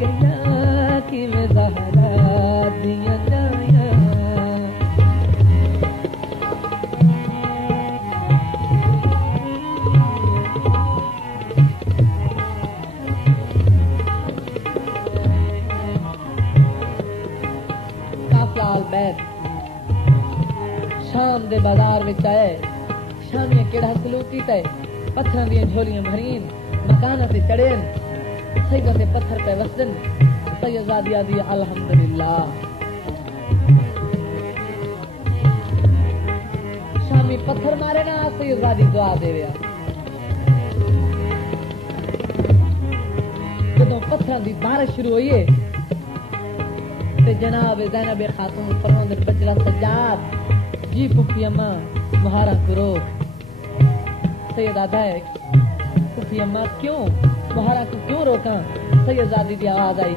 गया कि मैं ज़हरा दिया जाया काफला अलबैत शाम दे बाजार विच आए शामिया केड़ा सलूक कीता पत्थरां दी झोलियां भरीन मकाना ते चढ़ेन सईदा ते पत्थर पे वसदन सैयदादी आदि अल्हम्दुलिल्लाह शामी पत्थर मारे ना सैयदादी दुआ देवे जदों पत्थरां दी बारिश शुरू होई है ते जनाब ज़ैनब खातून फरमांदे बजरा सज्जाद जी फुफी अम्मा मुहारा करो सैयदा है फुफी अम्मा क्यों मुहारा को क्यों रोका सैयदादी की आवाज आई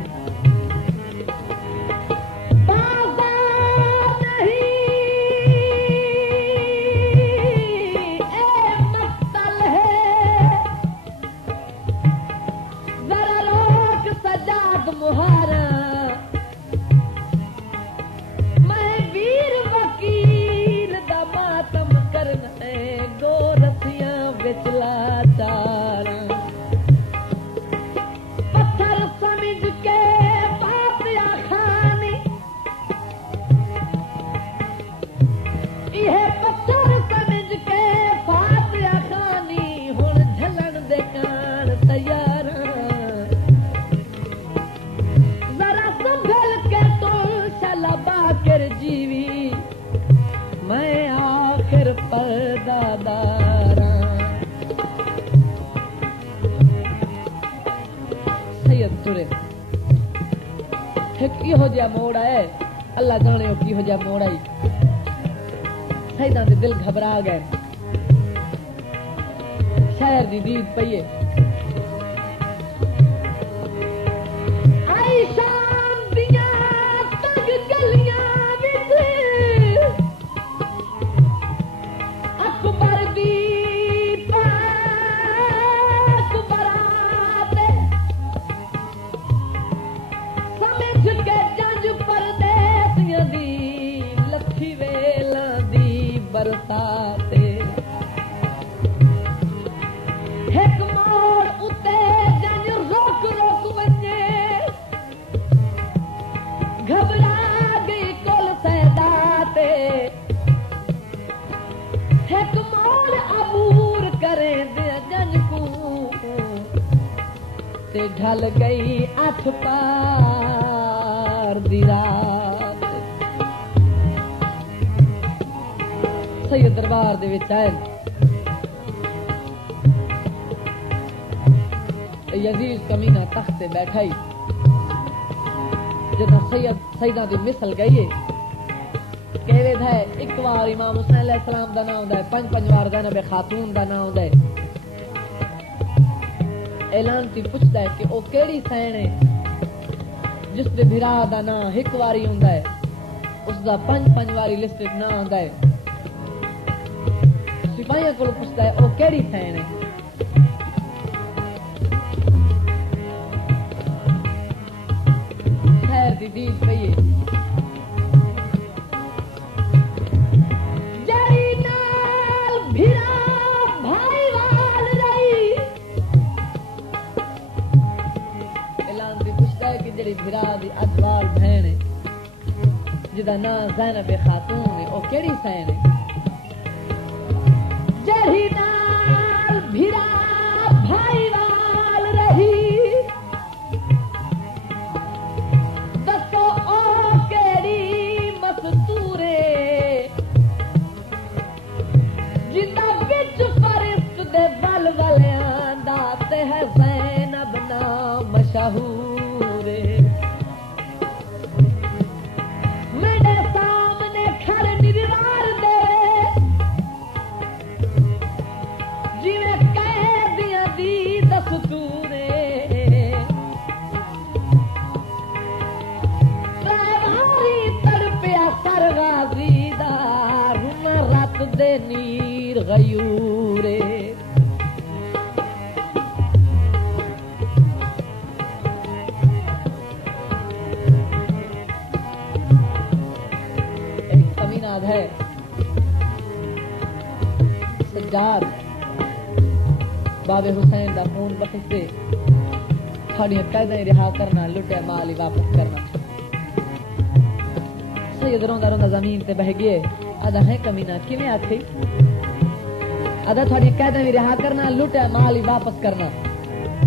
इहो जिहा मोड़ है अल्लाह जाने किहो जिहा मोड़ आई सैयदा दे दिल घबरा गए शहर दी दीद पई आई शाम दियां तंग गलियां विच अकबर दी पाक बरात समझ के जंज परदेसियां दी लथी वेला दी बरसात एक मोड़ उते जंज रोक रोक वञे घबरा गई कुल सैदा ते एक मोड़ अबूर करे दे जंज को ते ढल गई 8 पार दी रात सैयद दरबार दे विच आए यजीज कमीना तख्त से बैठा ही जदा सैयदा दी मिसल गई है कहवे था एक बार इमाम हुसैन अलैहिस्सलाम दा नाम होंदा है 5 बार ज़ैनब खातून दा नाम होंदा है ऐलान ती पुछदा है कि ओ केड़ी सैन है जिस दे भिरा दा नाम एक बारी होंदा है उसदा 5 बारी लिस्ट विच नाम होंदा है सिपाहियां कोल पुछदा है ओ केड़ी सैन है दीद पई जरी नाल भिरा भाई वाल रही ऐलान दी पुछदा है कि जड़ी भिरा दी अदवाल बहन है जिदा नाम ज़ैनब खातून है ओ केड़ी सैन है जरी नाल भिरा भाई वाल रही मेरे सामने खड़ निवार दे जिवें कैदियां दी दस्तूरे भारी तड़पिया सरगाजी दा रुना रत दे नीर गयूरे चार बाबे हुसैन दा खून बखशदे थोड़ियां कैदें रिहा करना लुटिया माल ही वापस करना सैयद रोंदा रोंदा जमीन ते बह गए आदा है कमीना किवें आखी आदा थोड़ी कैदें भी रिहा करना लुटिया माल ही वापस करना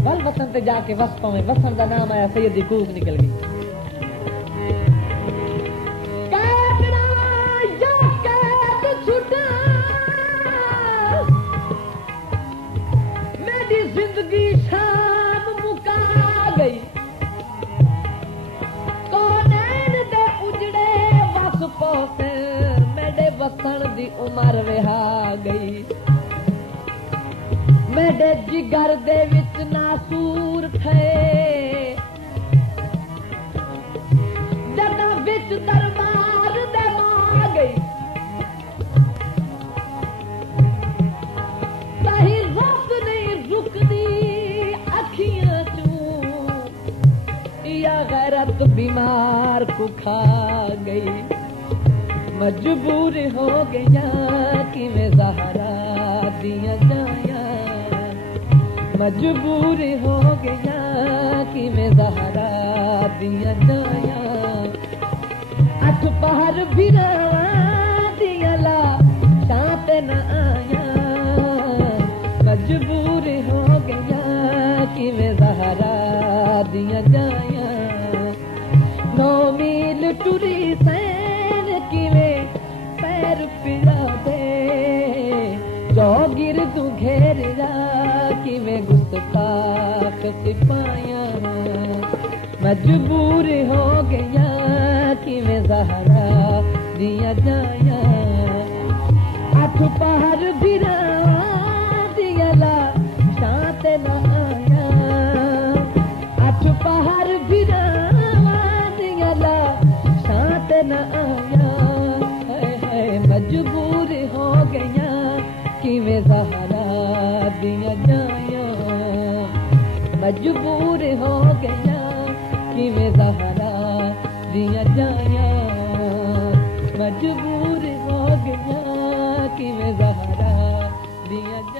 बल वतन ते जाके वस पवे वसन दा नाम आया सैयद दी कूक निकल गई उमर विहा गई मेरे जिगर दे विच नासूर थे जदा विच दरबार दे आ गई सही रुक नहीं रुकदी अखियां चू या गैरत बीमार को खा गई मजबूर हो गया कि मैं ज़हरा दिया जाया मजबूर हो गया कि मैं ज़हरा दिया जाया अठ पहर बिरावा दिया ला शांत न आया मजबूर हो गया कि मैं ज़हरा दिया जाया 9 मील टुरी सैन कि पैर पिला दे जो गिरदू घेरा कि मैं गुस्ताख सिपाया मजबूर हो गया कि मैं ज़हरा दिया जाया अठ पहर बिरा दिया ला शांत न आया अठ पहर बिरा दिया ला शांत न आया मजबूर हो गया कि मैं ज़हरा दिया जाया मजबूर हो गया कि मैं ज़हरा दिया जाया मजबूर हो गया कि मैं ज़हरा दिया जाया